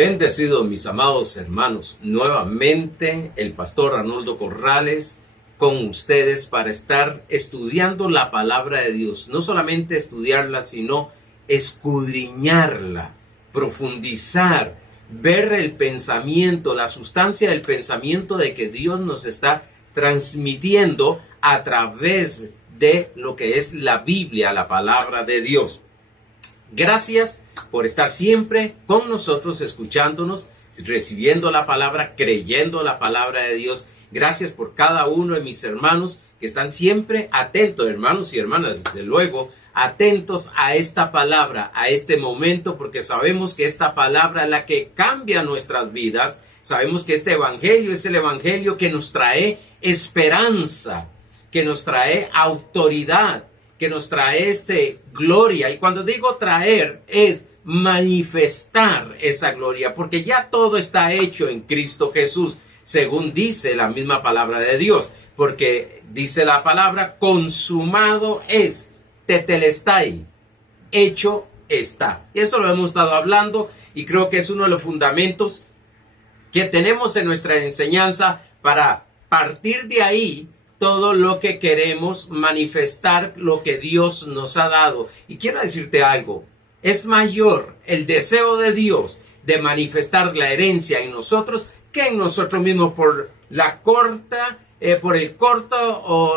Bendecidos mis amados hermanos, nuevamente el pastor Arnoldo Corrales con ustedes para estar estudiando la palabra de Dios. No solamente estudiarla, sino escudriñarla, profundizar, ver el pensamiento, la sustancia del pensamiento de que Dios nos está transmitiendo a través de lo que es la Biblia, la palabra de Dios. Gracias por estar siempre con nosotros, escuchándonos, recibiendo la palabra, creyendo la palabra de Dios. Gracias por cada uno de mis hermanos que están siempre atentos, hermanos y hermanas, desde luego, atentos a esta palabra, a este momento, porque sabemos que esta palabra es la que cambia nuestras vidas. Sabemos que este evangelio es el evangelio que nos trae esperanza, que nos trae autoridad, que nos trae gloria. Y cuando digo traer, es manifestar esa gloria, porque ya todo está hecho en Cristo Jesús, según dice la misma palabra de Dios, porque dice la palabra, consumado es, tetelestai, hecho está. Y eso lo hemos estado hablando y creo que es uno de los fundamentos que tenemos en nuestra enseñanza para partir de ahí todo lo que queremos manifestar, lo que Dios nos ha dado. Y quiero decirte algo, es mayor el deseo de Dios de manifestar la herencia en nosotros que en nosotros mismos por el corto o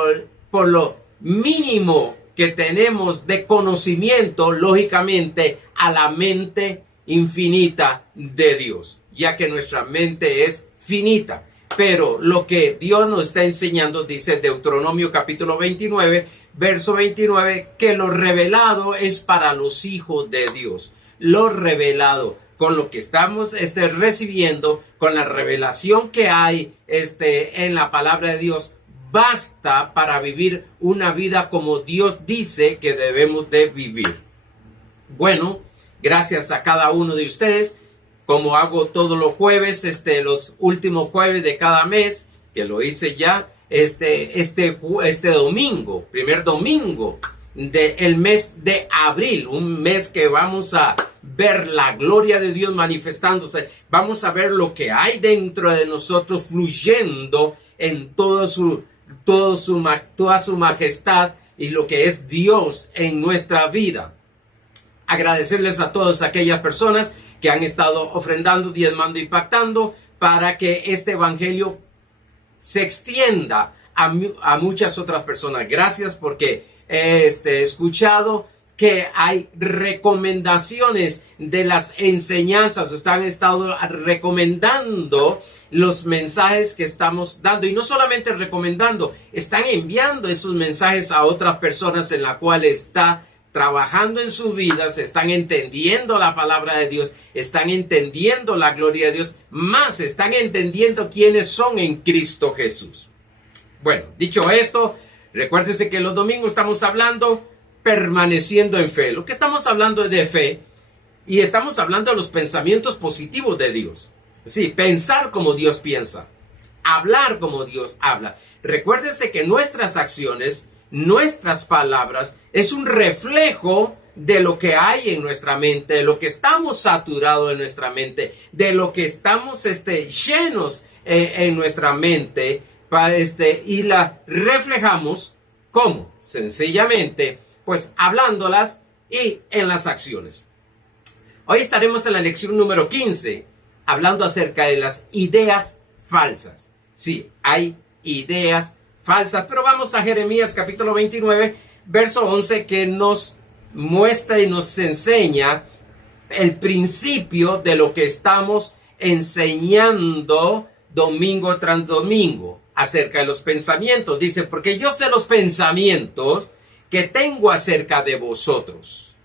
por lo mínimo que tenemos de conocimiento, lógicamente, a la mente infinita de Dios, ya que nuestra mente es finita. Pero lo que Dios nos está enseñando, dice Deuteronomio capítulo 29, verso 29, que lo revelado es para los hijos de Dios. Lo revelado, con lo que estamos recibiendo, con la revelación que hay en la palabra de Dios, basta para vivir una vida como Dios dice que debemos de vivir. Bueno, gracias a cada uno de ustedes. Como hago todos los jueves, los últimos jueves de cada mes, que lo hice ya, domingo, primer domingo del mes de abril, un mes que vamos a ver la gloria de Dios manifestándose, vamos a ver lo que hay dentro de nosotros fluyendo en toda su majestad y lo que es Dios en nuestra vida. Agradecerles a todas aquellas personas que han estado ofrendando, diezmando y pactando para que este evangelio se extienda a muchas otras personas. Gracias porque he escuchado que hay recomendaciones de las enseñanzas, han estado recomendando los mensajes que estamos dando, y no solamente recomendando, están enviando esos mensajes a otras personas en la cual está trabajando en sus vidas, están entendiendo la palabra de Dios, están entendiendo la gloria de Dios, más están entendiendo quiénes son en Cristo Jesús. Bueno, dicho esto, recuérdense que los domingos estamos hablando permaneciendo en fe. Lo que estamos hablando es de fe y estamos hablando de los pensamientos positivos de Dios. Sí, pensar como Dios piensa, hablar como Dios habla. Recuérdense que nuestras acciones, nuestras palabras, es un reflejo de lo que hay en nuestra mente, de lo que estamos saturados en nuestra mente, de lo que estamos llenos en nuestra mente, y la reflejamos, ¿cómo? Sencillamente, pues hablándolas y en las acciones. Hoy estaremos en la lección número 15, hablando acerca de las ideas falsas. Sí, hay ideas falsas, pero vamos a Jeremías capítulo 29, verso 11, que nos muestra y nos enseña el principio de lo que estamos enseñando domingo tras domingo acerca de los pensamientos. Dice, porque yo sé los pensamientos que tengo acerca de vosotros,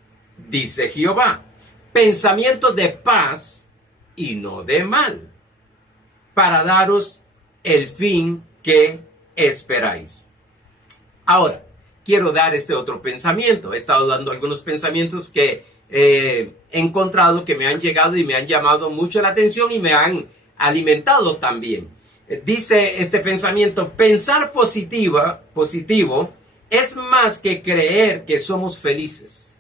dice Jehová, pensamientos de paz y no de mal, para daros el fin que esperáis. Ahora, quiero dar otro pensamiento. He estado dando algunos pensamientos que he encontrado que me han llegado y me han llamado mucho la atención y me han alimentado también. Dice este pensamiento, pensar positivo es más que creer que somos felices.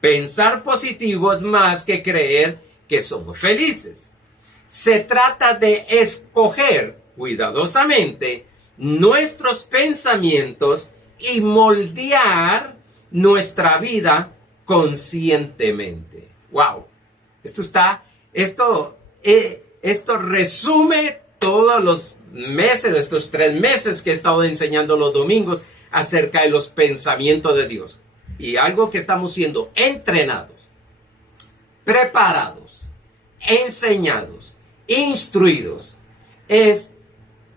Pensar positivo es más que creer que somos felices. Se trata de escoger cuidadosamente nuestros pensamientos y moldear nuestra vida conscientemente. ¡Wow! Esto resume todos los meses, estos 3 meses que he estado enseñando los domingos acerca de los pensamientos de Dios. Y algo que estamos siendo entrenados, preparados, enseñados, instruidos, es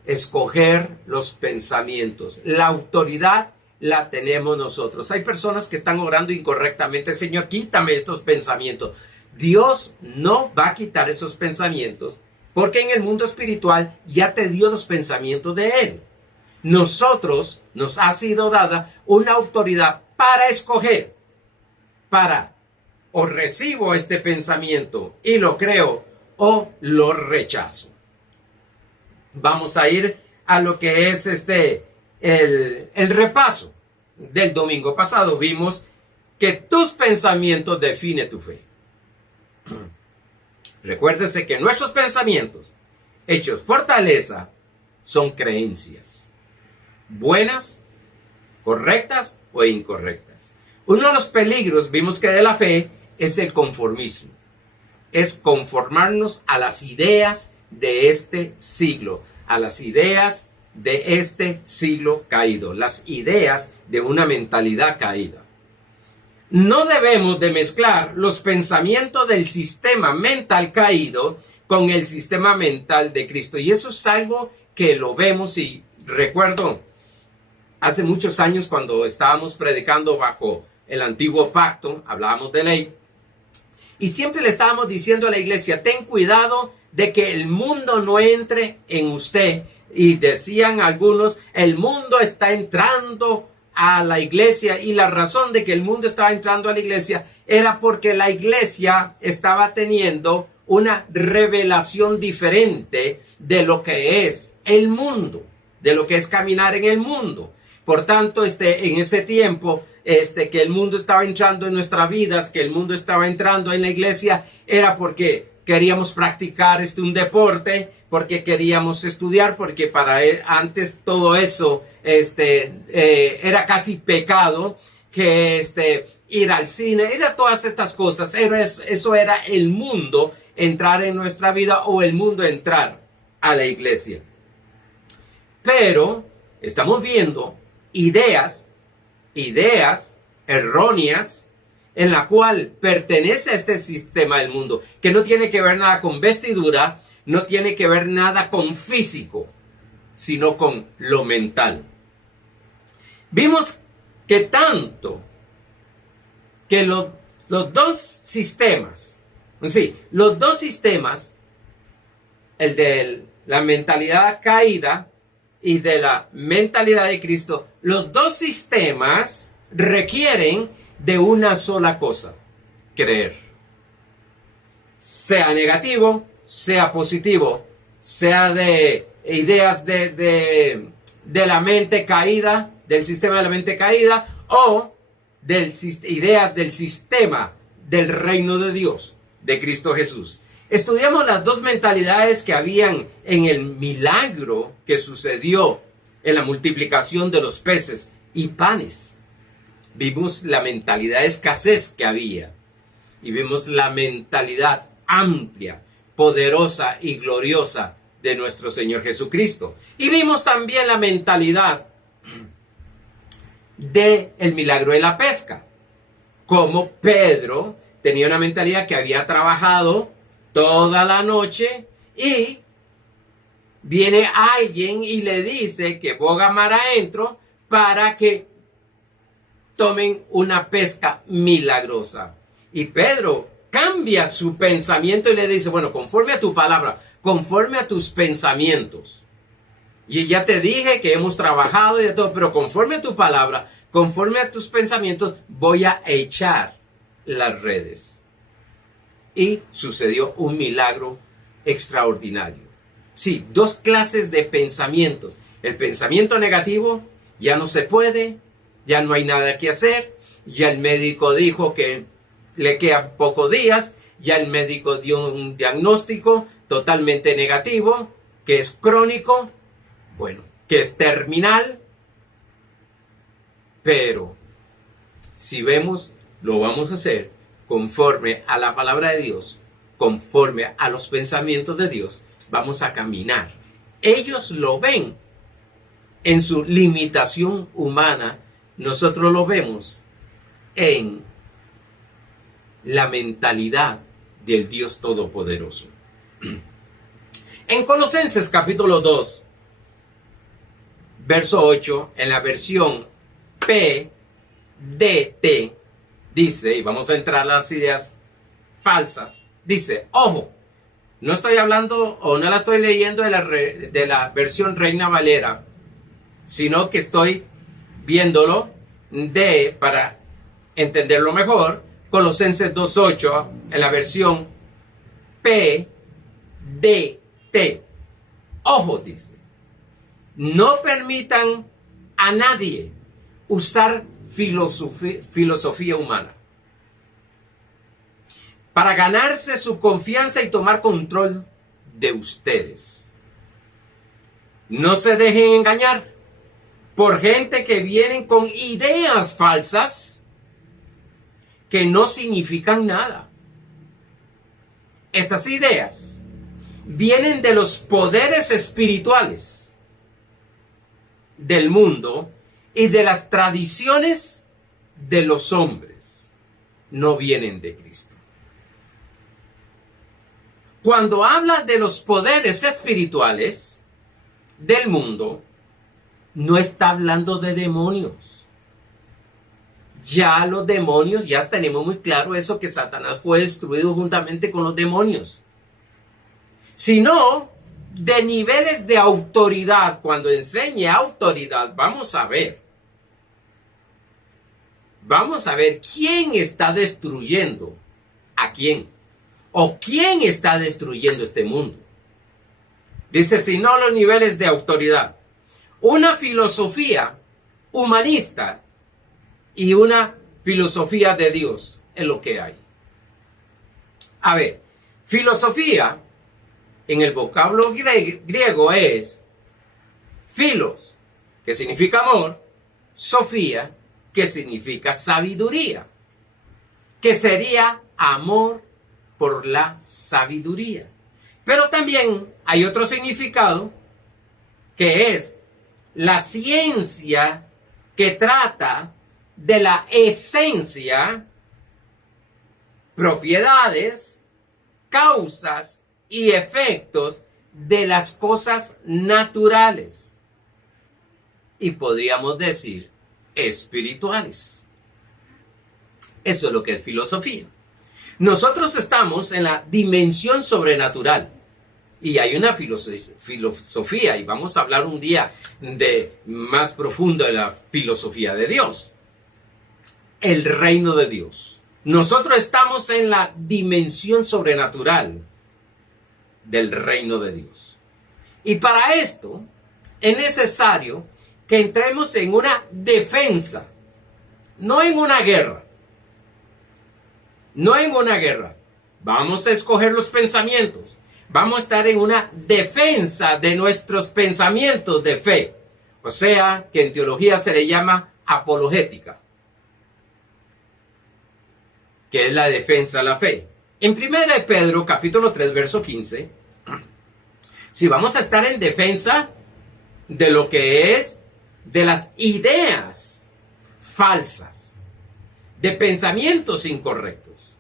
escoger los pensamientos. La autoridad la tenemos nosotros. Hay personas que están orando incorrectamente. Señor, quítame estos pensamientos. Dios no va a quitar esos pensamientos porque en el mundo espiritual ya te dio los pensamientos de Él. Nosotros nos ha sido dada una autoridad para escoger, o recibo este pensamiento y lo creo o lo rechazo. Vamos a ir a lo que es el repaso del domingo pasado. Vimos que tus pensamientos definen tu fe. Recuérdese que nuestros pensamientos, hechos fortaleza, son creencias. Buenas, correctas o incorrectas. Uno de los peligros, vimos que de la fe, es el conformismo. Es conformarnos a las ideas de este siglo, a las ideas de este siglo caído, las ideas de una mentalidad caída. No debemos de mezclar los pensamientos del sistema mental caído con el sistema mental de Cristo. Y eso es algo que lo vemos, y recuerdo hace muchos años cuando estábamos predicando bajo el antiguo pacto, hablábamos de ley, y siempre le estábamos diciendo a la iglesia, ten cuidado de que el mundo no entre en usted. Y decían algunos, el mundo está entrando a la iglesia, y la razón de que el mundo estaba entrando a la iglesia era porque la iglesia estaba teniendo una revelación diferente de lo que es el mundo, de lo que es caminar en el mundo. Por tanto, en ese tiempo, que el mundo estaba entrando en nuestras vidas, que el mundo estaba entrando en la iglesia, era porque queríamos practicar un deporte, porque queríamos estudiar, porque antes todo eso era casi pecado, que ir al cine, era todas estas cosas, eso era el mundo entrar en nuestra vida, o el mundo entrar a la iglesia. Pero estamos viendo ideas erróneas en la cual pertenece a este sistema del mundo, que no tiene que ver nada con vestidura, no tiene que ver nada con físico, sino con lo mental. Vimos que los dos sistemas, el de la mentalidad caída y de la mentalidad de Cristo, los dos sistemas requieren de una sola cosa: creer. Sea negativo, sea positivo, sea de ideas de la mente caída, del sistema de la mente caída, o ideas del sistema del reino de Dios, de Cristo Jesús. Estudiamos las dos mentalidades que habían en el milagro que sucedió en la multiplicación de los peces y panes. Vimos la mentalidad de escasez que había, y vimos la mentalidad amplia, poderosa y gloriosa de nuestro Señor Jesucristo. Y vimos también la mentalidad del milagro de la pesca, como Pedro tenía una mentalidad que había trabajado toda la noche, y viene alguien y le dice que boga mar adentro para que tomen una pesca milagrosa. Y Pedro cambia su pensamiento y le dice, bueno, conforme a tu palabra, conforme a tus pensamientos. Y ya te dije que hemos trabajado y de todo, pero conforme a tu palabra, conforme a tus pensamientos, voy a echar las redes. Y sucedió un milagro extraordinario. Sí, dos clases de pensamientos. El pensamiento negativo, ya no se puede, ya no hay nada que hacer, ya el médico dijo que le quedan pocos días, Ya el médico dio un diagnóstico totalmente negativo, que es crónico, bueno, que es terminal, pero si vemos, lo vamos a hacer conforme a la palabra de Dios, conforme a los pensamientos de Dios, vamos a caminar. Ellos lo ven en su limitación humana, nosotros lo vemos en la mentalidad del Dios Todopoderoso. En Colosenses capítulo 2, verso 8, en la versión PDT, dice, y vamos a entrar a las ideas falsas, dice, ojo, no estoy hablando o no la estoy leyendo de la versión Reina Valera, sino que estoy viéndolo para entenderlo mejor, Colosenses 2.8 en la versión PDT. Ojo, dice, no permitan a nadie usar filosofía humana para ganarse su confianza y tomar control de ustedes. No se dejen engañar por gente que vienen con ideas falsas que no significan nada. Esas ideas vienen de los poderes espirituales del mundo y de las tradiciones de los hombres. No vienen de Cristo. Cuando habla de los poderes espirituales del mundo, no está hablando de demonios. Ya los demonios, ya tenemos muy claro eso, que Satanás fue destruido juntamente con los demonios. Sino de niveles de autoridad. Cuando enseñe autoridad, vamos a ver quién está destruyendo a quién. O quién está destruyendo este mundo. Dice, sino los niveles de autoridad. Una filosofía humanista y una filosofía de Dios es lo que hay. A ver, filosofía en el vocablo griego es philos, que significa amor, sofía, que significa sabiduría, que sería amor por la sabiduría. Pero también hay otro significado que es la ciencia que trata de la esencia, propiedades, causas y efectos de las cosas naturales. Y podríamos decir espirituales. Eso es lo que es filosofía. Nosotros estamos en la dimensión sobrenatural. Y hay una filosofía, y vamos a hablar un día de más profundo de la filosofía de Dios. El reino de Dios. Nosotros estamos en la dimensión sobrenatural del reino de Dios. Y para esto es necesario que entremos en una defensa, no en una guerra. No en una guerra. Vamos a escoger los pensamientos. Vamos a estar en una defensa de nuestros pensamientos de fe. O sea, que en teología se le llama apologética, que es la defensa de la fe. En 1 Pedro, capítulo 3, verso 15, si vamos a estar en defensa de lo que es, de las ideas falsas, de pensamientos incorrectos.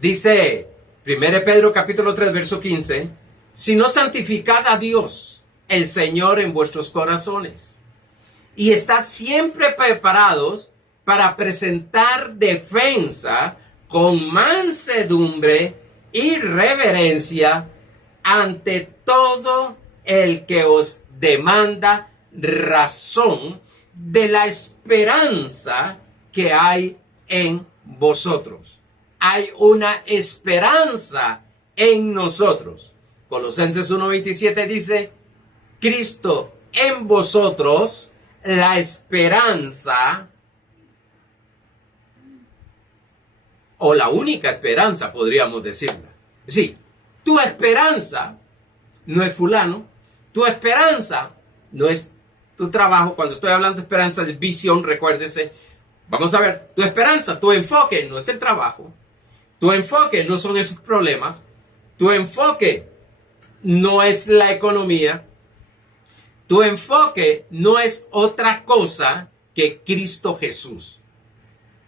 Dice 1 Pedro capítulo 3, verso 15, sino santificad a Dios, el Señor, en vuestros corazones, y estad siempre preparados para presentar defensa con mansedumbre y reverencia ante todo el que os demanda razón de la esperanza que hay en vosotros. Hay una esperanza en nosotros. Colosenses 1:27 dice, Cristo en vosotros, la esperanza o la única esperanza, podríamos decirla. Sí, tu esperanza no es fulano, tu esperanza no es tu trabajo. Cuando estoy hablando de esperanza, es visión, recuérdese. Vamos a ver, tu esperanza, tu enfoque no es el trabajo, tu enfoque no son esos problemas, tu enfoque no es la economía, tu enfoque no es otra cosa que Cristo Jesús.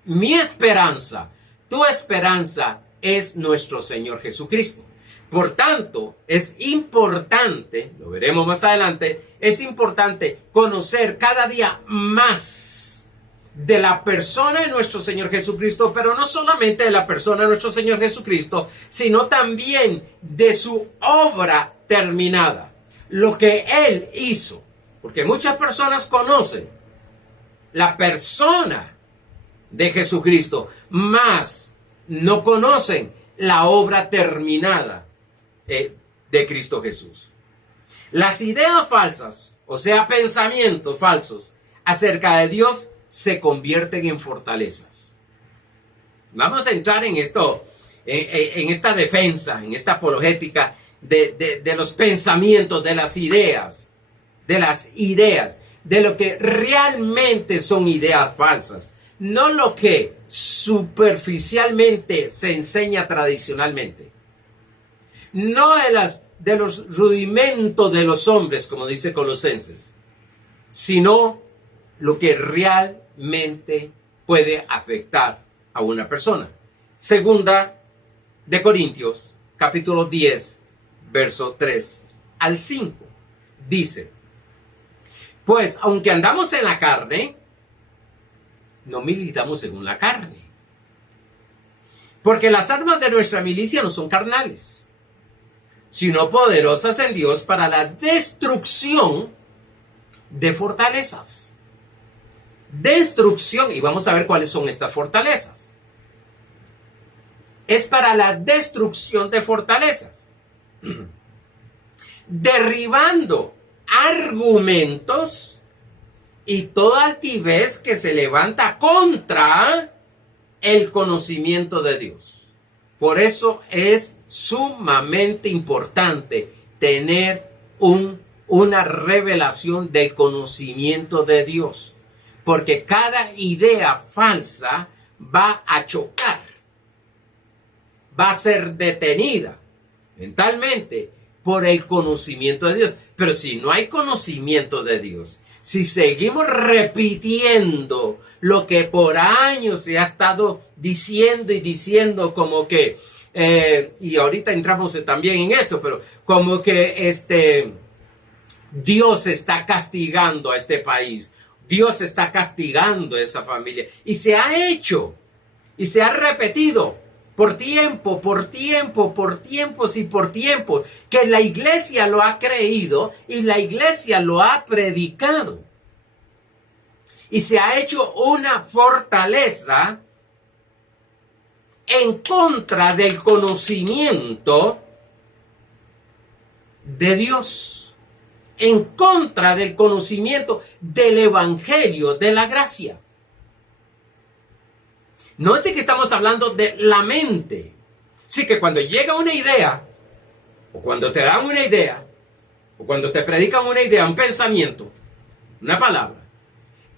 Mi esperanza, tu esperanza es nuestro Señor Jesucristo. Por tanto, es importante, lo veremos más adelante, es importante conocer cada día más de la persona de nuestro Señor Jesucristo, pero no solamente de la persona de nuestro Señor Jesucristo, sino también de su obra terminada, lo que Él hizo. Porque muchas personas conocen la persona de Jesucristo, mas no conocen la obra terminada de Cristo Jesús. Las ideas falsas, o sea, pensamientos falsos acerca de Dios, se convierten en fortalezas. Vamos a entrar en esto, en esta defensa, en esta apologética de los pensamientos, de las ideas, de lo que realmente son ideas falsas, no lo que superficialmente se enseña tradicionalmente. No de los rudimentos de los hombres, como dice Colosenses, sino lo que realmente puede afectar a una persona. Segunda de Corintios, capítulo 10, verso 3 al 5, dice: pues aunque andamos en la carne, no militamos según la carne. Porque las armas de nuestra milicia no son carnales, sino poderosas en Dios para la destrucción de fortalezas. Destrucción, y vamos a ver cuáles son estas fortalezas. Es para la destrucción de fortalezas. Derribando argumentos y toda altivez que se levanta contra el conocimiento de Dios. Por eso es sumamente importante tener una revelación del conocimiento de Dios, porque cada idea falsa va a chocar, va a ser detenida mentalmente por el conocimiento de Dios. Pero si no hay conocimiento de Dios, si seguimos repitiendo lo que por años se ha estado diciendo y diciendo, como que, y ahorita entramos también en eso, pero como que Dios está castigando a este país, Dios está castigando a esa familia, y se ha hecho, y se ha repetido por tiempos, que la iglesia lo ha creído y la iglesia lo ha predicado. Y se ha hecho una fortaleza en contra del conocimiento de Dios, en contra del conocimiento del evangelio de la gracia. Note que estamos hablando de la mente. Sí, que cuando llega una idea, o cuando te dan una idea, o cuando te predican una idea, un pensamiento, una palabra,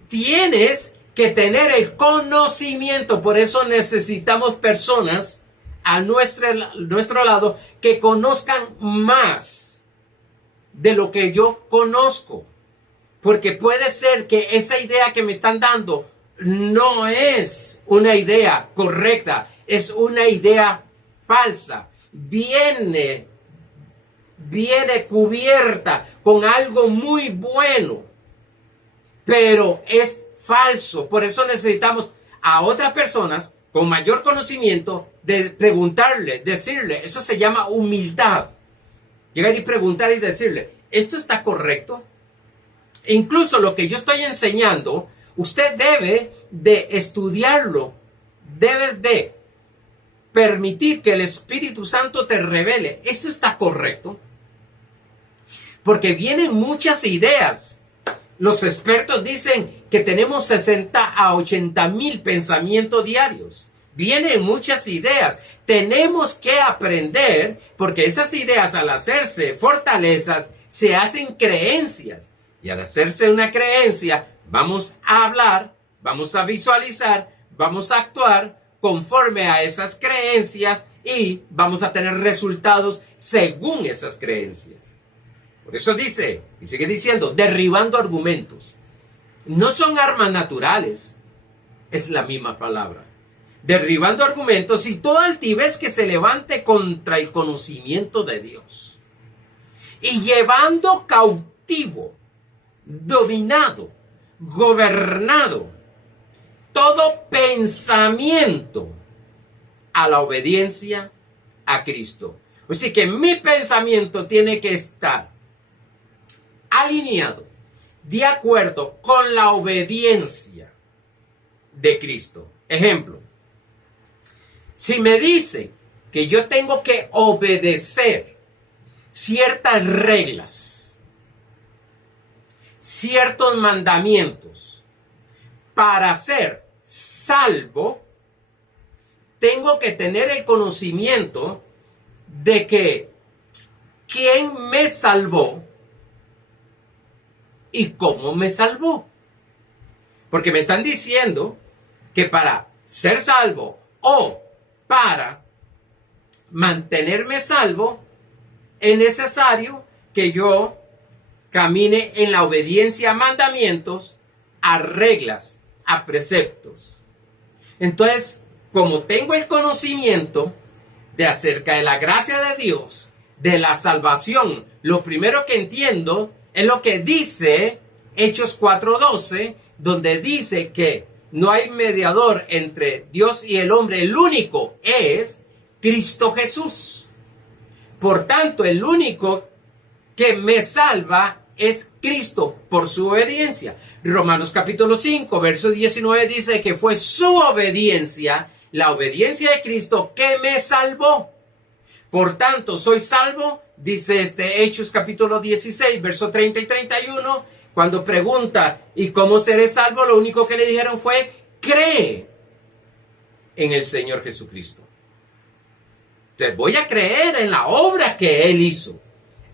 tienes que tener el conocimiento. Por eso necesitamos personas a nuestro lado que conozcan más de lo que yo conozco. Porque puede ser que esa idea que me están dando no es una idea correcta, es una idea falsa. Viene cubierta con algo muy bueno, pero es falso. Por eso necesitamos a otras personas con mayor conocimiento de preguntarle, decirle. Eso se llama humildad. Llegar y preguntar y decirle: ¿esto está correcto? E incluso lo que yo estoy enseñando, usted debe de estudiarlo, debe de permitir que el Espíritu Santo te revele. ¿Esto está correcto? Porque vienen muchas ideas. Los expertos dicen que tenemos 60 a 80 mil pensamientos diarios. vienen muchas ideas. Tenemos que aprender, porque esas ideas, al hacerse fortalezas, se hacen creencias. Y al hacerse una creencia, vamos a hablar, vamos a visualizar, vamos a actuar conforme a esas creencias y vamos a tener resultados según esas creencias. Por eso dice, y sigue diciendo, derribando argumentos. No son armas naturales, es la misma palabra. Derribando argumentos y toda altivez que se levante contra el conocimiento de Dios. Y llevando cautivo, dominado, gobernado, todo pensamiento a la obediencia a Cristo. Así que mi pensamiento tiene que estar alineado, de acuerdo con la obediencia de Cristo. Ejemplo, si me dice que yo tengo que obedecer ciertas reglas, ciertos mandamientos para ser salvo, tengo que tener el conocimiento de que quién me salvó y cómo me salvó. Porque me están diciendo que para ser salvo o para mantenerme salvo, es necesario que yo camine en la obediencia a mandamientos, a reglas, a preceptos. Entonces, como tengo el conocimiento de acerca de la gracia de Dios, de la salvación, lo primero que entiendo es lo que dice Hechos 4:12, donde dice que no hay mediador entre Dios y el hombre, el único es Cristo Jesús. Por tanto, el único que me salva es Cristo por su obediencia. Romanos capítulo 5, verso 19 dice que fue su obediencia, la obediencia de Cristo, que me salvó. Por tanto, soy salvo, dice Hechos capítulo 16, verso 30 y 31, cuando pregunta, ¿y cómo seré salvo? Lo único que le dijeron fue, cree en el Señor Jesucristo. Entonces voy a creer en la obra que Él hizo.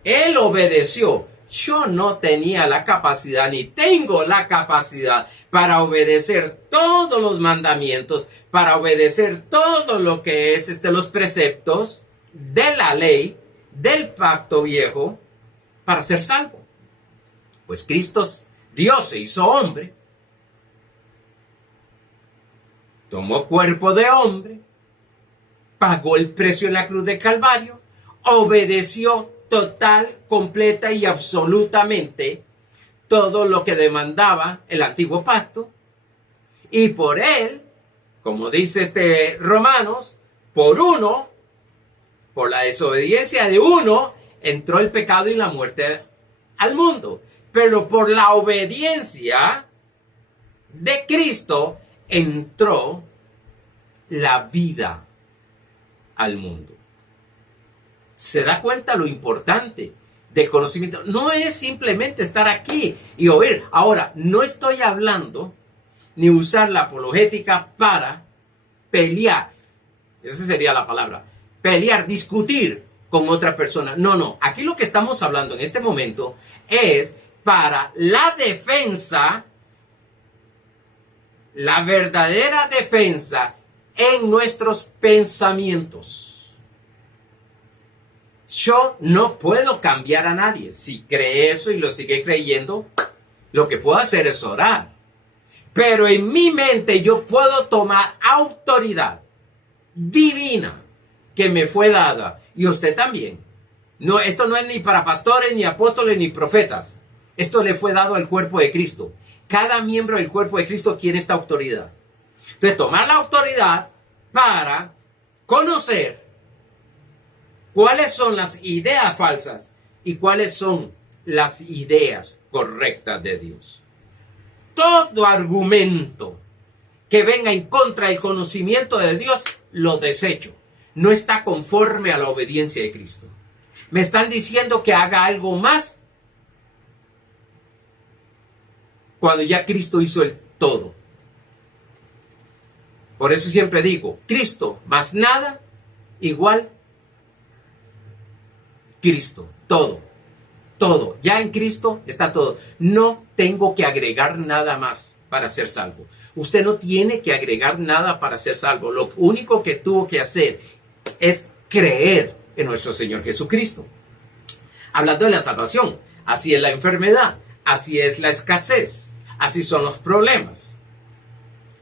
Él obedeció. Yo no tenía la capacidad, ni tengo la capacidad para obedecer todos los mandamientos, para obedecer todo lo que es los preceptos de la ley, del pacto viejo, para ser salvo. Pues Cristo, Dios se hizo hombre, tomó cuerpo de hombre, pagó el precio en la cruz de Calvario, obedeció total, completa y absolutamente todo lo que demandaba el antiguo pacto, y por él, como dice Romanos, por la desobediencia de uno, entró el pecado y la muerte al mundo. Pero por la obediencia de Cristo entró la vida al mundo. ¿Se da cuenta lo importante del conocimiento? No es simplemente estar aquí y oír. Ahora, no estoy hablando ni usar la apologética para pelear. Esa sería la palabra. Pelear, discutir con otra persona. No. Aquí lo que estamos hablando en este momento es para la defensa, la verdadera defensa en nuestros pensamientos. Yo no puedo cambiar a nadie. Si cree eso y lo sigue creyendo, lo que puedo hacer es orar. Pero en mi mente yo puedo tomar autoridad divina que me fue dada. Y usted también. No, esto no es ni para pastores, ni apóstoles, ni profetas. Esto le fue dado al cuerpo de Cristo. Cada miembro del cuerpo de Cristo tiene esta autoridad. Entonces, tomar la autoridad para conocer cuáles son las ideas falsas y cuáles son las ideas correctas de Dios. Todo argumento que venga en contra del conocimiento de Dios, lo desecho. No está conforme a la obediencia de Cristo. Me están diciendo que haga algo más cuando ya Cristo hizo el todo. Por eso siempre digo, Cristo más nada igual Cristo. Todo, todo. Ya en Cristo está todo. No tengo que agregar nada más para ser salvo. Usted no tiene que agregar nada para ser salvo. Lo único que tuvo que hacer es creer en nuestro Señor Jesucristo. Hablando de la salvación, así es la enfermedad, así es la escasez, así son los problemas.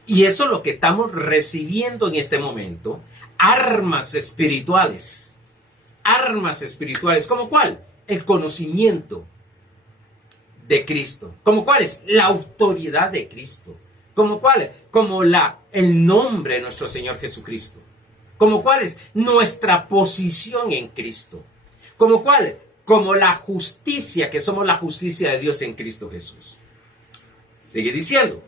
Y eso es lo que estamos recibiendo en este momento, armas espirituales. Armas espirituales, ¿como cuál? El conocimiento de Cristo. ¿Como cuál es? La autoridad de Cristo. ¿Como cuál? Como el nombre de nuestro Señor Jesucristo. ¿Como cuál es? Nuestra posición en Cristo. ¿Como cuál? Como la justicia, que somos la justicia de Dios en Cristo Jesús. Sigue diciendo.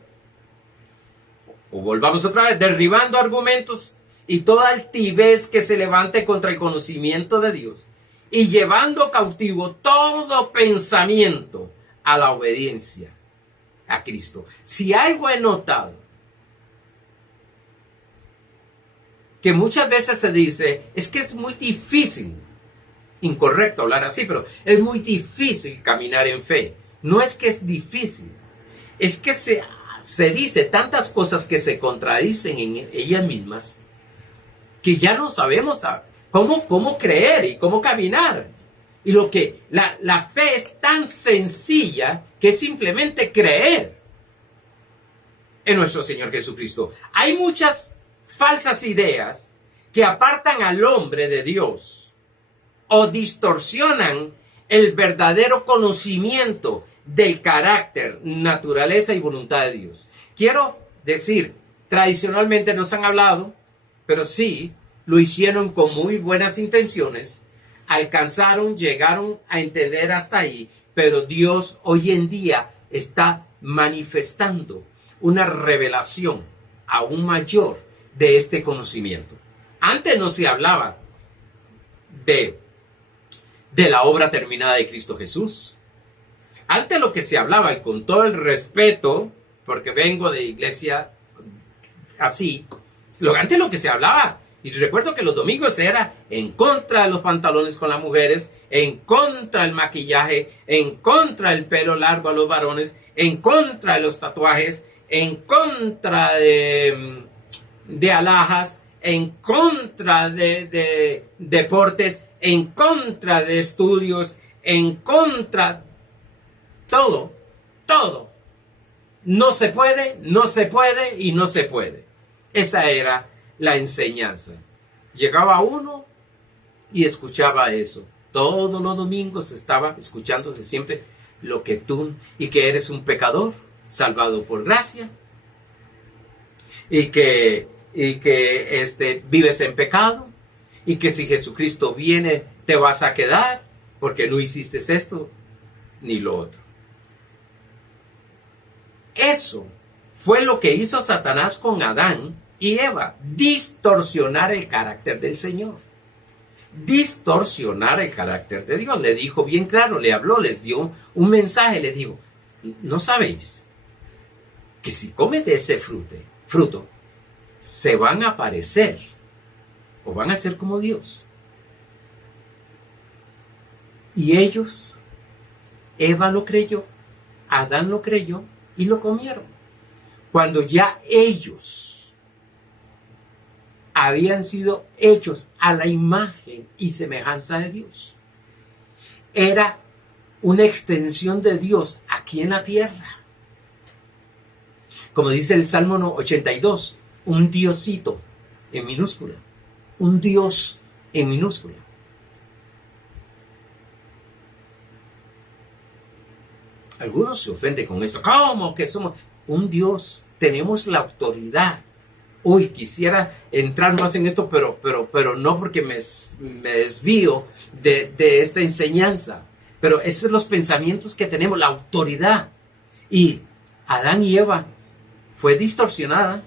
O volvamos otra vez, derribando argumentos y toda altivez que se levante contra el conocimiento de Dios, y llevando cautivo todo pensamiento a la obediencia a Cristo. Si algo he notado, que muchas veces se dice, es que es muy difícil, incorrecto hablar así, pero es muy difícil caminar en fe. No es que es difícil, es que se dice tantas cosas que se contradicen en ellas mismas, que ya no sabemos cómo creer y cómo caminar. Y la fe es tan sencilla que es simplemente creer en nuestro Señor Jesucristo. Hay muchas falsas ideas que apartan al hombre de Dios o distorsionan el verdadero conocimiento del carácter, naturaleza y voluntad de Dios. Quiero decir, tradicionalmente nos han hablado, pero sí lo hicieron con muy buenas intenciones, llegaron a entender hasta ahí, pero Dios hoy en día está manifestando una revelación aún mayor de este conocimiento. Antes no se hablaba de la obra terminada de Cristo Jesús. Antes lo que se hablaba, y con todo el respeto, porque vengo de iglesia así, antes lo que se hablaba, y recuerdo que los domingos era en contra de los pantalones con las mujeres, en contra del maquillaje, en contra del pelo largo a los varones, en contra de los tatuajes, en contra de alhajas, en contra de deportes, en contra de estudios, en contra, todo. No se puede y no se puede. Esa era la enseñanza. Llegaba uno y escuchaba eso. Todos los domingos estaba escuchándose siempre lo que tú, y que eres un pecador salvado por gracia, y que vives en pecado, y que si Jesucristo viene te vas a quedar porque no hiciste esto ni lo otro. Eso fue lo que hizo Satanás con Adán y Eva, distorsionar el carácter del Señor, distorsionar el carácter de Dios. Le dijo bien claro, le habló, les dio un mensaje, les dijo, ¿no sabéis que si comen de ese fruto, se van a parecer o van a ser como Dios? Y ellos, Eva lo creyó, Adán lo creyó y lo comieron. Cuando ya ellos habían sido hechos a la imagen y semejanza de Dios, era una extensión de Dios aquí en la tierra. Como dice el Salmo 82, un diosito en minúscula, un Dios en minúscula. Algunos se ofenden con esto. ¿Cómo que somos un Dios? Tenemos la autoridad. Uy, quisiera entrar más en esto, pero no, porque me desvío de esta enseñanza. Pero esos son los pensamientos que tenemos, la autoridad. Y Adán y Eva fue distorsionada.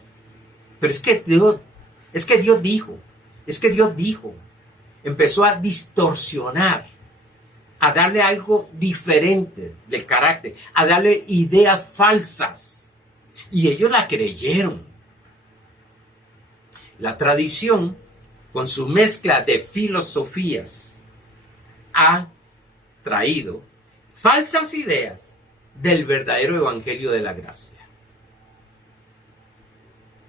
Pero es que Dios dijo, empezó a distorsionar, a darle algo diferente del carácter, a darle ideas falsas. Y ellos la creyeron. La tradición, con su mezcla de filosofías, ha traído falsas ideas del verdadero evangelio de la gracia.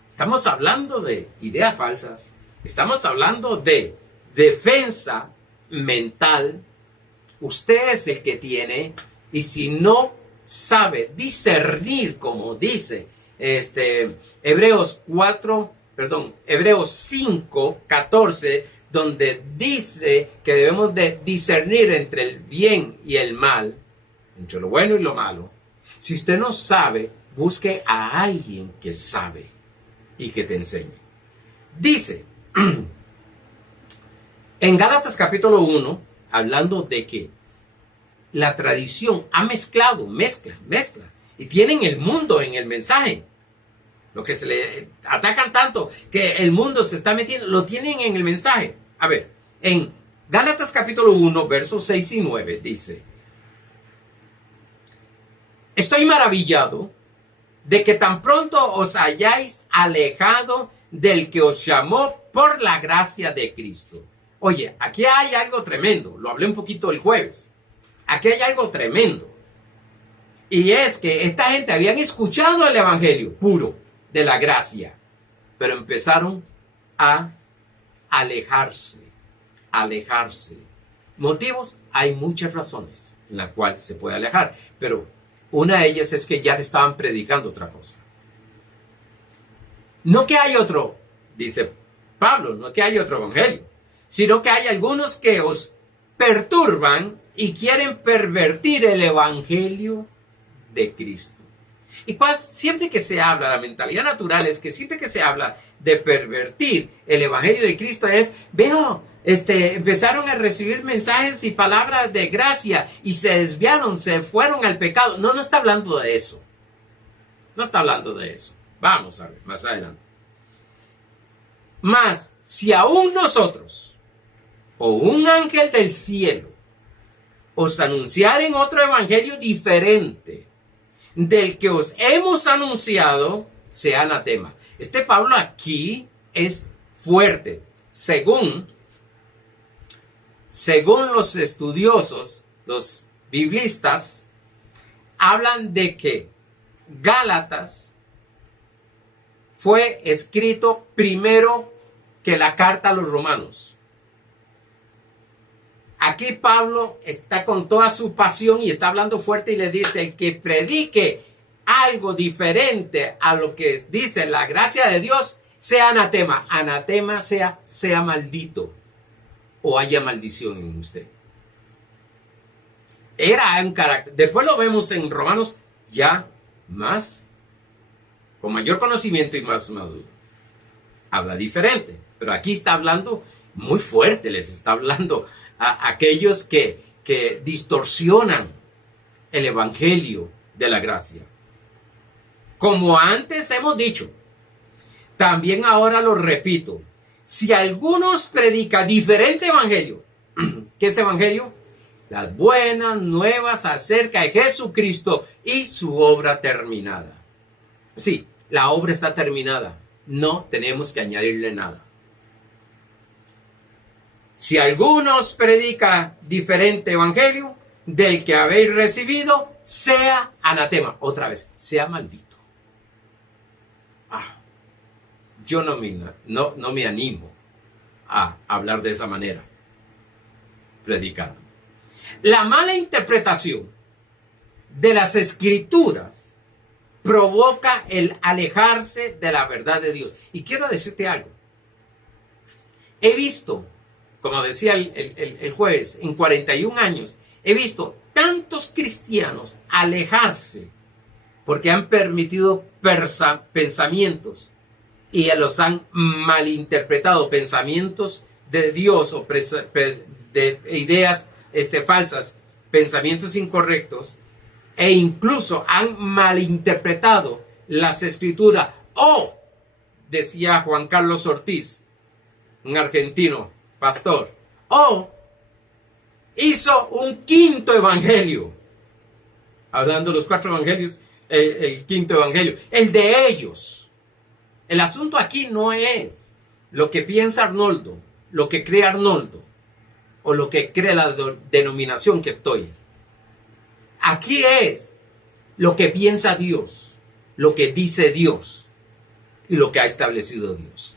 Estamos hablando de ideas falsas, estamos hablando de defensa mental. Usted es el que tiene, y si no sabe discernir, como dice Hebreos 5:14, donde dice que debemos de discernir entre el bien y el mal, entre lo bueno y lo malo. Si usted no sabe, busque a alguien que sabe y que te enseñe. Dice en Gálatas capítulo 1, hablando de que la tradición ha mezcla, y tienen el mundo en el mensaje. Lo que se le atacan tanto, que el mundo se está metiendo, lo tienen en el mensaje. A ver, en Gálatas capítulo 1, versos 6 y 9, dice: estoy maravillado de que tan pronto os hayáis alejado del que os llamó por la gracia de Cristo. Oye, aquí hay algo tremendo, lo hablé un poquito el jueves. Aquí hay algo tremendo. Y es que esta gente habían escuchado el evangelio puro de la gracia, pero empezaron a alejarse. ¿Motivos? Hay muchas razones en las cuales se puede alejar, pero una de ellas es que ya le estaban predicando otra cosa. No que hay otro, dice Pablo, no que hay otro evangelio, sino que hay algunos que os perturban y quieren pervertir el evangelio de Cristo. Y siempre que se habla, la mentalidad natural es que siempre que se habla de pervertir el evangelio de Cristo empezaron a recibir mensajes y palabras de gracia y se desviaron, se fueron al pecado. No está hablando de eso. No está hablando de eso. Vamos a ver más adelante. Mas, si aún nosotros o un ángel del cielo os anunciaren otro evangelio diferente del que os hemos anunciado, sea anatema. Pablo aquí es fuerte. Según los estudiosos, los biblistas, hablan de que Gálatas fue escrito primero que la carta a los romanos. Aquí Pablo está con toda su pasión y está hablando fuerte y le dice: el que predique algo diferente a lo que dice la gracia de Dios, sea anatema. Anatema sea maldito o haya maldición en usted. Era un carácter. Después lo vemos en Romanos ya más, con mayor conocimiento y más maduro. Habla diferente, pero aquí está hablando muy fuerte, les está hablando a aquellos que distorsionan el evangelio de la gracia. Como antes hemos dicho, también ahora lo repito: si algunos predica diferente evangelio, ¿qué es evangelio? Las buenas nuevas acerca de Jesucristo y su obra terminada. Sí, la obra está terminada, no tenemos que añadirle nada. Si algunos predica diferente evangelio del que habéis recibido, sea anatema. Otra vez, sea maldito. Yo no me animo a hablar de esa manera, predicando. La mala interpretación de las escrituras provoca el alejarse de la verdad de Dios. Y quiero decirte algo. He visto, como decía el jueves, en 41 años, he visto tantos cristianos alejarse porque han permitido pensamientos y los han malinterpretado, pensamientos de Dios o de ideas falsas, pensamientos incorrectos, e incluso han malinterpretado las escrituras. Decía Juan Carlos Ortiz, un argentino pastor, hizo un quinto evangelio, hablando de los 4 evangelios, el quinto evangelio, el de ellos. El asunto aquí no es lo que piensa Arnoldo, lo que cree Arnoldo, o lo que cree la denominación que estoy. Aquí es lo que piensa Dios, lo que dice Dios y lo que ha establecido Dios.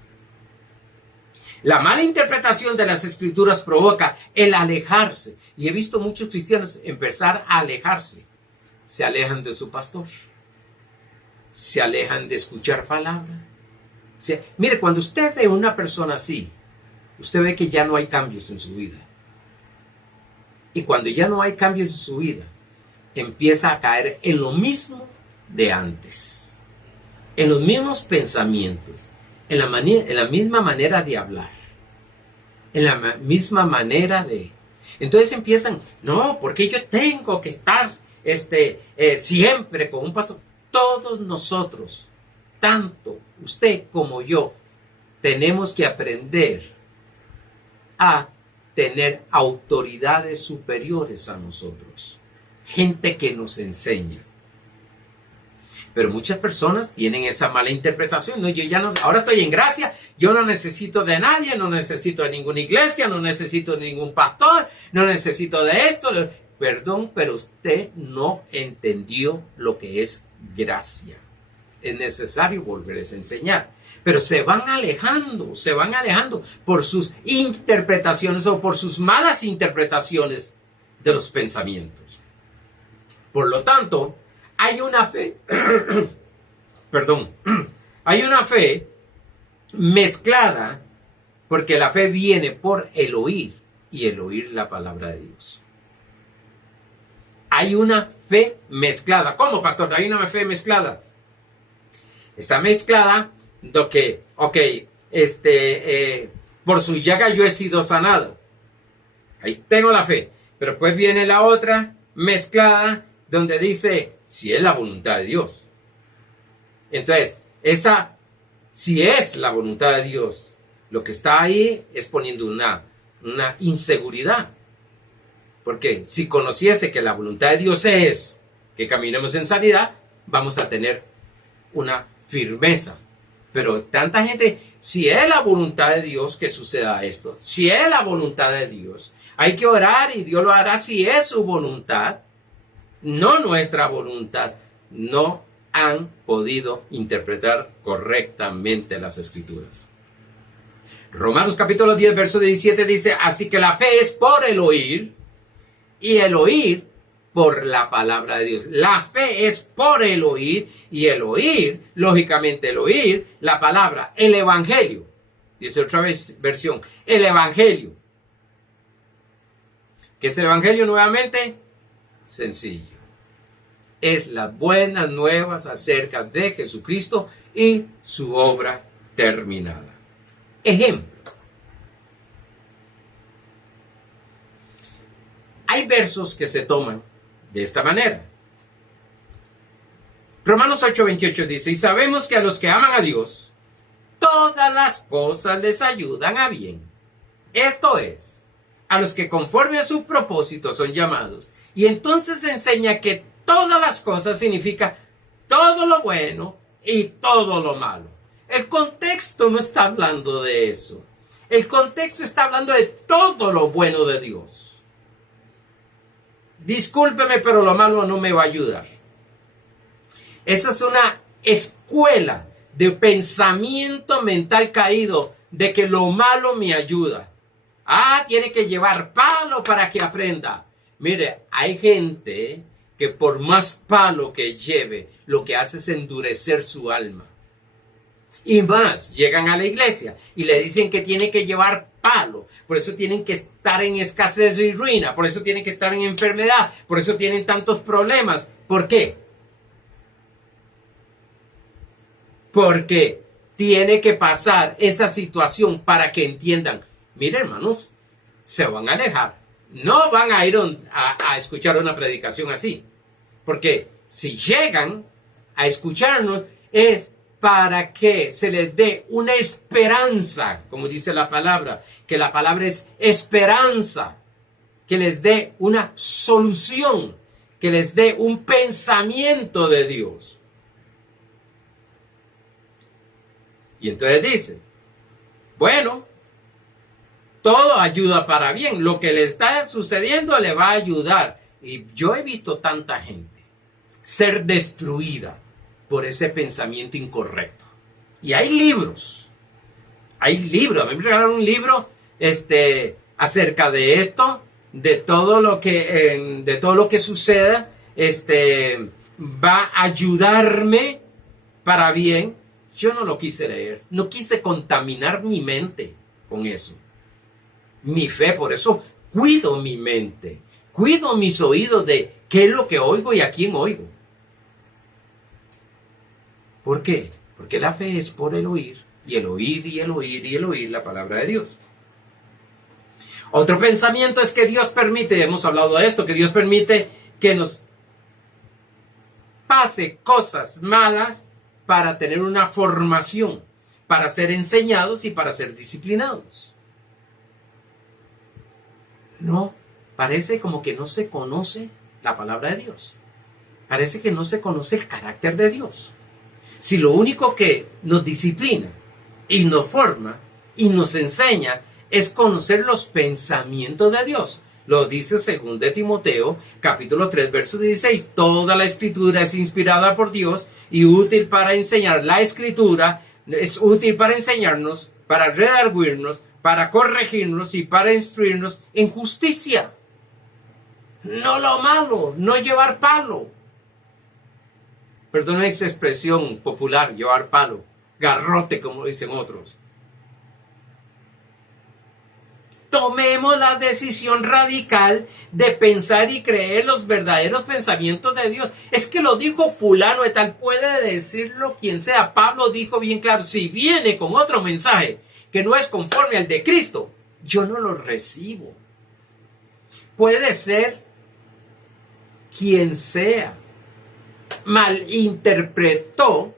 La mala interpretación de las escrituras provoca el alejarse. Y he visto muchos cristianos empezar a alejarse. Se alejan de su pastor. Se alejan de escuchar palabra. Mire, cuando usted ve a una persona así, usted ve que ya no hay cambios en su vida. Y cuando ya no hay cambios en su vida, empieza a caer en lo mismo de antes. En los mismos pensamientos. En la misma manera de hablar. En la misma manera de... Entonces empiezan, no, porque yo tengo que estar siempre con un pastor. Todos nosotros, tanto usted como yo, tenemos que aprender a tener autoridades superiores a nosotros. Gente que nos enseña. Pero muchas personas tienen esa mala interpretación. No, yo ya no, ahora estoy en gracia, yo no necesito de nadie, no necesito de ninguna iglesia, no necesito de ningún pastor, no necesito de esto. Perdón, pero usted no entendió lo que es gracia. Es necesario volverles a enseñar. Pero se van alejando por sus interpretaciones o por sus malas interpretaciones de los pensamientos. Por lo tanto, hay una fe, hay una fe mezclada, porque la fe viene por el oír y el oír la palabra de Dios. Hay una fe mezclada. ¿Cómo, pastor? Hay una fe mezclada. Está mezclada de que, por su llaga yo he sido sanado. Ahí tengo la fe. Pero pues viene la otra mezclada donde dice, si es la voluntad de Dios. Entonces, si es la voluntad de Dios, lo que está ahí es poniendo una inseguridad. Porque si conociese que la voluntad de Dios es que caminemos en sanidad, vamos a tener una firmeza. Pero tanta gente, si es la voluntad de Dios que suceda esto, si es la voluntad de Dios, hay que orar y Dios lo hará si es su voluntad, no nuestra voluntad. No han podido interpretar correctamente las escrituras. Romanos capítulo 10, verso 17 dice, así que la fe es por el oír y el oír por la palabra de Dios. La fe es por el oír y el oír, lógicamente el oír, la palabra, el evangelio. Dice otra versión, el evangelio. ¿Qué es el evangelio nuevamente? Sencillo. Es las buenas nuevas acerca de Jesucristo y su obra terminada. Ejemplo. Hay versos que se toman de esta manera. Romanos 8:28 dice, y sabemos que a los que aman a Dios, todas las cosas les ayudan a bien. Esto es, a los que conforme a su propósito son llamados. Y entonces enseña que todas las cosas significa todo lo bueno y todo lo malo. El contexto no está hablando de eso. El contexto está hablando de todo lo bueno de Dios. Discúlpeme, pero lo malo no me va a ayudar. Esa es una escuela de pensamiento mental caído de que lo malo me ayuda. Tiene que llevar palo para que aprenda. Mire, hay gente que por más palo que lleve, lo que hace es endurecer su alma. Y más, llegan a la iglesia y le dicen que tiene que llevar palo. Por eso tienen que estar en escasez y ruina. Por eso tienen que estar en enfermedad. Por eso tienen tantos problemas. ¿Por qué? Porque tiene que pasar esa situación para que entiendan. Mire, hermanos, se van a alejar. No van a ir a escuchar una predicación así. Porque si llegan a escucharnos es para que se les dé una esperanza, como dice la palabra, que la palabra es esperanza, que les dé una solución, que les dé un pensamiento de Dios. Y entonces dice, Bueno, todo ayuda para bien. Lo que le está sucediendo le va a ayudar. Y yo he visto tanta gente ser destruida por ese pensamiento incorrecto. Y hay libros. A mí me regalaron un libro acerca de esto, de todo lo que suceda, va a ayudarme para bien. Yo no lo quise leer, no quise contaminar mi mente con eso. Mi fe, por eso cuido mi mente, cuido mis oídos de qué es lo que oigo y a quién oigo. ¿Por qué? Porque la fe es por el oír, y el oír, y el oír, y el oír la palabra de Dios. Otro pensamiento es que Dios permite, hemos hablado de esto, que Dios permite que nos pase cosas malas para tener una formación, para ser enseñados y para ser disciplinados. No, parece como que no se conoce la palabra de Dios. Parece que no se conoce el carácter de Dios. Si lo único que nos disciplina y nos forma y nos enseña es conocer los pensamientos de Dios. Lo dice 2 Timoteo, capítulo 3, verso 16. Toda la escritura es inspirada por Dios y útil para enseñar. La escritura es útil para enseñarnos, para redarguirnos, para corregirnos y para instruirnos en justicia. No lo malo, no llevar palo. Perdón esa expresión popular, llevar palo. Garrote, como dicen otros. Tomemos la decisión radical de pensar y creer los verdaderos pensamientos de Dios. Es que lo dijo fulano de tal, puede decirlo quien sea. Pablo dijo bien claro, si viene con otro mensaje que no es conforme al de Cristo, yo no lo recibo. Puede ser quien sea. Malinterpretó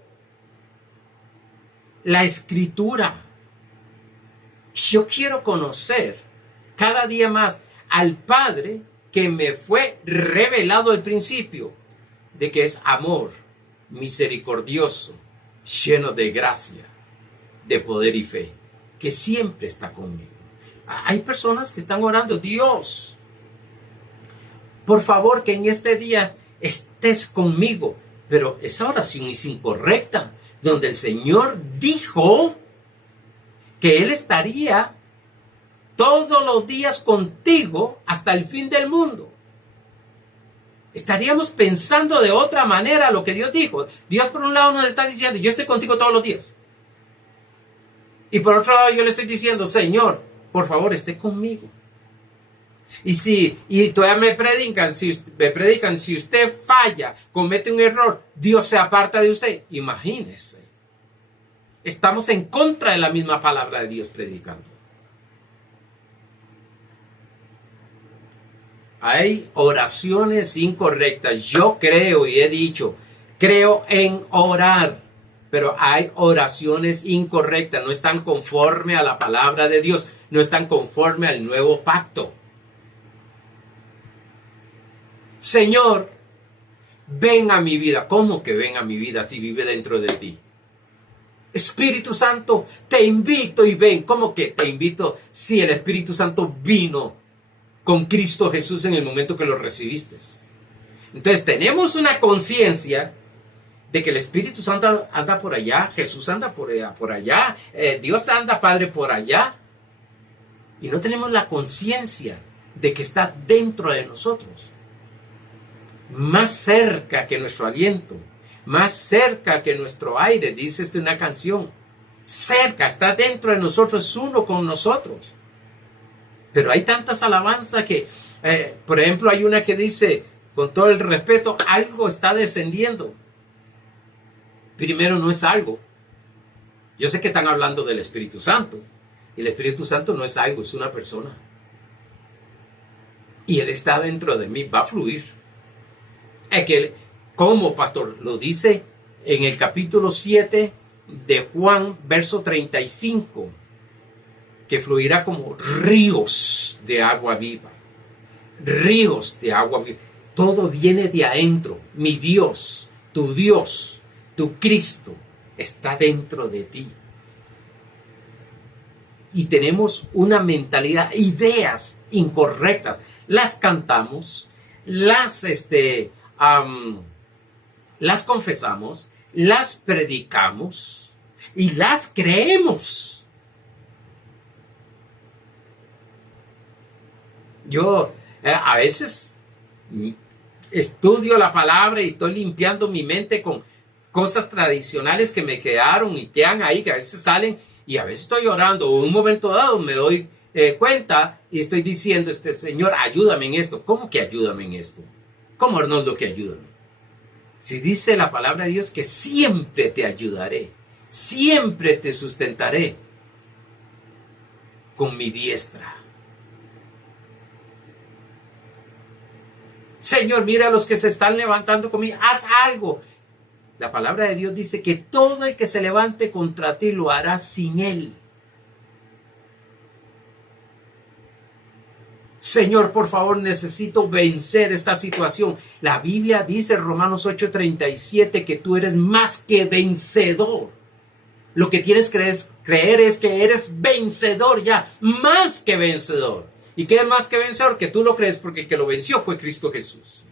la escritura. Yo quiero conocer cada día más al Padre que me fue revelado al principio, de que es amor, misericordioso, lleno de gracia, de poder y fe, que siempre está conmigo. Hay personas que están orando, Dios, por favor que en este día estés conmigo, pero esa oración es incorrecta, donde el Señor dijo que Él estaría todos los días contigo hasta el fin del mundo. Estaríamos pensando de otra manera lo que Dios dijo. Dios por un lado nos está diciendo, yo estoy contigo todos los días. Y por otro lado yo le estoy diciendo, Señor, por favor, esté conmigo. Y todavía me predican, si usted falla, comete un error, Dios se aparta de usted. Imagínese. Estamos en contra de la misma palabra de Dios predicando. Hay oraciones incorrectas. Yo creo y he dicho, creo en orar, pero hay oraciones incorrectas. No están conforme a la palabra de Dios. No están conforme al nuevo pacto. Señor, ven a mi vida. ¿Cómo que ven a mi vida si vive dentro de ti? Espíritu Santo, te invito y ven. ¿Cómo que te invito si el Espíritu Santo vino con Cristo Jesús en el momento que lo recibiste? Entonces tenemos una conciencia de que el Espíritu Santo anda por allá, Jesús anda por allá, Dios anda, Padre, por allá. Y no tenemos la conciencia de que está dentro de nosotros. Más cerca que nuestro aliento, más cerca que nuestro aire, dice una canción. Cerca, está dentro de nosotros, es uno con nosotros. Pero hay tantas alabanzas que, por ejemplo, hay una que dice, con todo el respeto, algo está descendiendo. Primero, no es algo. Yo sé que están hablando del Espíritu Santo. Y el Espíritu Santo no es algo, es una persona. Y Él está dentro de mí, va a fluir. Es que, como pastor, lo dice en el capítulo 7 de Juan, verso 35, que fluirá como ríos de agua viva. Ríos de agua viva. Todo viene de adentro. Mi Dios, tu Cristo, está dentro de ti. y tenemos una mentalidad, ideas incorrectas. Las cantamos, las confesamos, las predicamos y las creemos. Yo a veces estudio la palabra y estoy limpiando mi mente con cosas tradicionales que me quedaron y quedan ahí, que a veces salen, y a veces estoy orando, o en un momento dado me doy cuenta y estoy diciendo, Señor, ayúdame en esto. ¿Cómo que ayúdame en esto? ¿Cómo, Arnoldo, que ayúdame? Si dice la palabra de Dios que siempre te ayudaré, siempre te sustentaré con mi diestra. Señor, mira a los que se están levantando conmigo, haz algo. La palabra de Dios dice que todo el que se levante contra ti lo hará sin él. Señor, por favor, necesito vencer esta situación. La Biblia dice en Romanos 8:37 que tú eres más que vencedor. Lo que tienes que creer es que eres vencedor ya, más que vencedor. ¿Y qué es más que vencedor? Que tú lo crees, porque el que lo venció fue Cristo Jesús.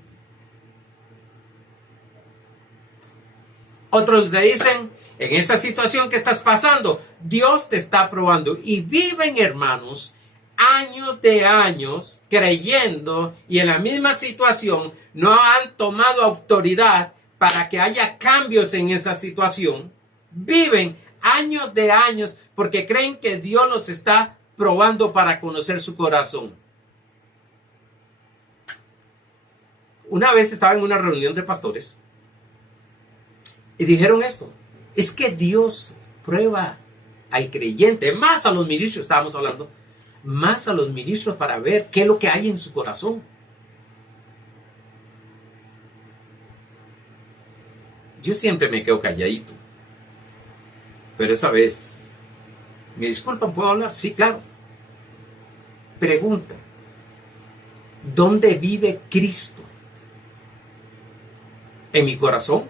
Otros te dicen, en esa situación que estás pasando, Dios te está probando. Y viven, hermanos, años de años creyendo y en la misma situación no han tomado autoridad para que haya cambios en esa situación. Viven años de años porque creen que Dios los está probando para conocer su corazón. Una vez estaba en una reunión de pastores y dijeron esto: es que Dios prueba al creyente, más a los ministros, estábamos hablando, más a los ministros para ver qué es lo que hay en su corazón. Yo siempre me quedo calladito, pero esa vez, ¿me disculpan, puedo hablar? Sí, claro. Pregunta: ¿dónde vive Cristo? ¿En mi corazón?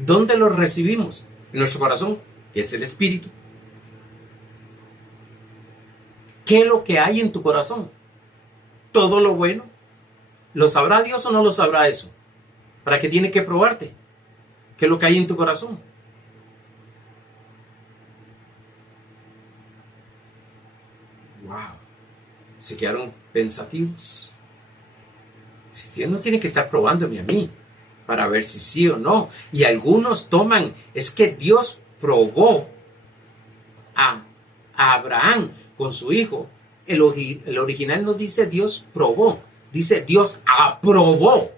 ¿Dónde lo recibimos? En nuestro corazón, que es el Espíritu. ¿Qué es lo que hay en tu corazón? ¿Todo lo bueno? ¿Lo sabrá Dios o no lo sabrá eso? ¿Para qué tiene que probarte? ¿Qué es lo que hay en tu corazón? Wow. Se quedaron pensativos. Dios no tiene que estar probándome a mí para ver si sí o no. Y algunos toman, es que Dios probó a Abraham con su hijo. El original no dice Dios probó, dice Dios aprobó.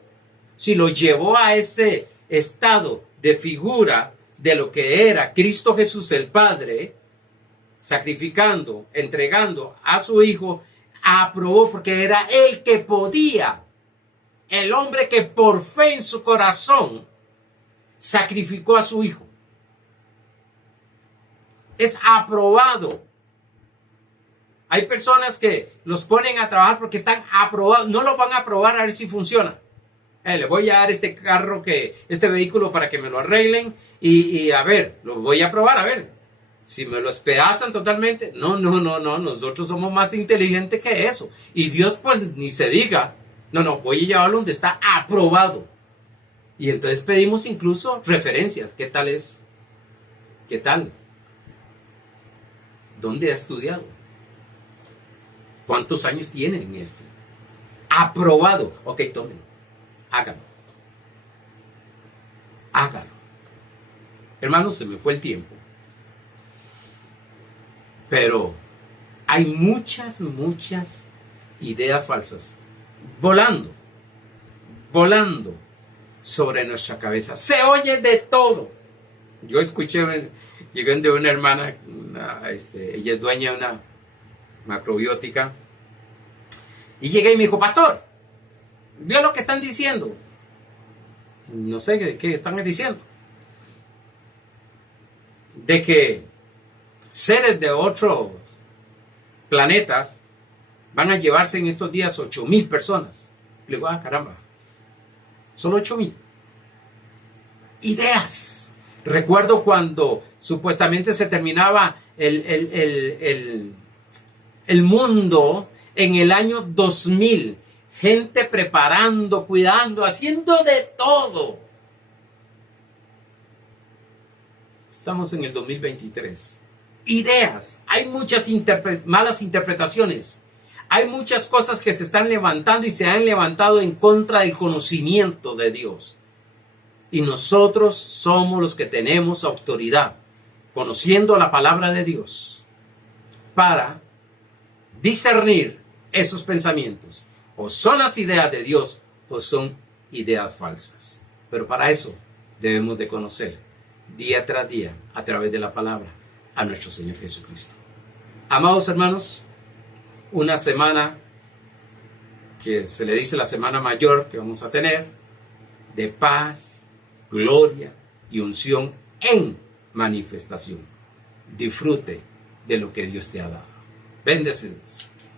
Si lo llevó a ese estado de figura de lo que era Cristo Jesús el Padre, sacrificando, entregando a su hijo, aprobó porque era el que podía. El hombre que por fe en su corazón sacrificó a su hijo. Es aprobado. Hay personas que los ponen a trabajar porque están aprobados. No lo van a probar a ver si funciona. Le voy a dar este vehículo para que me lo arreglen y a ver, lo voy a probar a ver. Si me lo despedazan totalmente. No. Nosotros somos más inteligentes que eso. Y Dios pues ni se diga. No, voy a llevarlo donde está aprobado. Y entonces pedimos incluso referencias. ¿Qué tal es? ¿Qué tal? ¿Dónde ha estudiado? ¿Cuántos años tiene en esto? Aprobado. Ok, tomen. Hágalo. Hermanos, se me fue el tiempo. Pero hay muchas ideas falsas volando sobre nuestra cabeza. Se oye de todo. Yo escuché, llegué de una hermana, ella es dueña de una macrobiótica, y llegué y me dijo: pastor, ¿vio lo que están diciendo? No sé qué están diciendo. De que seres de otros planetas van a llevarse en estos días 8,000 personas. Le digo: caramba, solo 8,000. Ideas. Recuerdo cuando supuestamente se terminaba el mundo en el año 2000. Gente preparando, cuidando, haciendo de todo. Estamos en el 2023. Ideas. Hay muchas malas interpretaciones. Hay muchas cosas que se están levantando y se han levantado en contra del conocimiento de Dios. Y nosotros somos los que tenemos autoridad, conociendo la palabra de Dios, para discernir esos pensamientos. O son las ideas de Dios o son ideas falsas. Pero para eso debemos de conocer día tras día, a través de la palabra, a nuestro Señor Jesucristo. Amados hermanos, una semana que se le dice la semana mayor que vamos a tener, de paz, gloria y unción en manifestación. Disfrute de lo que Dios te ha dado. Bendecidos.